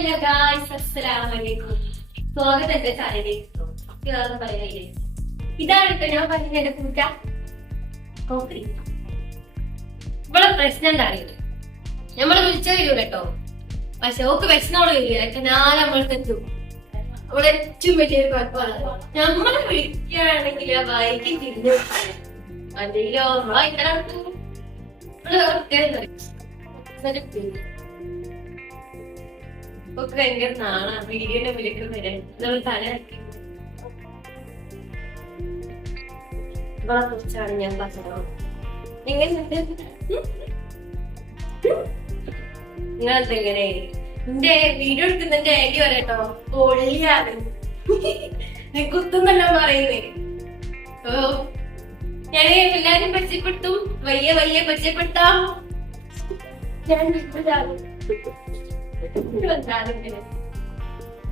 Hello guys, അസ്സലാമു അലൈക്കും. സ്വാഗതം എന്റെ ചാനലിലേക്ക്. പറയുന്നില്ലേ, ഇതാണ് കേട്ടോ ഞാൻ പറഞ്ഞ എന്റെ കൂട്ട കോക്കറി. ഇവിടെ പ്രശ്നം എന്താ അറിയില്ല, നമ്മള് വിളിച്ച വരൂ കേട്ടോ, പക്ഷെ ഓക്ക് വിഷനോട് വരില്ല. ഞാൻ നമ്മളെത്തും. അവിടെ ഏറ്റവും വലിയൊരു കുഴപ്പമാണ്, നമ്മള് വിളിക്കുകയാണെങ്കിൽ ആ ബൈക്ക് തിരിഞ്ഞു എന്തെങ്കിലോ ഒക്കെ ഭയങ്കര നാളാ വീഡിയോന്റെ വിലക്ക് വരെ നമ്മൾ തലയാക്കി. ഇവളെ കുറിച്ചാണ് ഞാൻ പറഞ്ഞത്. എങ്ങനെയുണ്ട് നിങ്ങളെന്തെങ്ങനെ എന്റെ വീഡിയോ എടുക്കുന്നതിന്റെ ഐഡിയ വരട്ടോ പൊള്ളിയാണ്. നീ കുത്തുന്നെല്ലാം പറയുന്നേ. ഓ ഞാൻ എല്ലാരും പരിചയപ്പെടുത്തും, വലിയ പരിചയപ്പെടുത്താം. ഞാൻ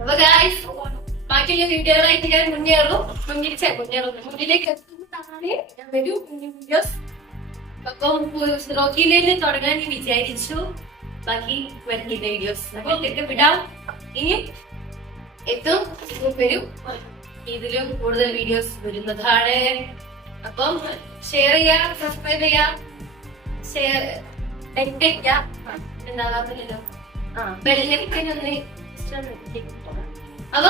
അപ്പൊ ഗായ്സ്, ബാക്കിയുള്ള വീഡിയോകളായിട്ട് ഞാൻ മുന്നിലേക്ക് എത്തുന്നതാണ് ഞാൻ വരൂ വീഡിയോസ്. അപ്പം റോക്കിയിലേക്ക് തുടങ്ങാൻ വിചാരിച്ചു. ബാക്കി വരുന്ന വീഡിയോസ് അതൊക്കെ വിടാം. ഇനി എത്തും വരും, ഇതിലും കൂടുതൽ വീഡിയോസ് വരുന്നതാണ്. അപ്പം ഷെയർ ചെയ്യാം, സബ്സ്ക്രൈബ് ചെയ്യാം, എന്താകാറില്ലല്ലോ. ബെല്ലൈക്കൻ ഒന്ന് ഇഷ്ടം. അപ്പൊ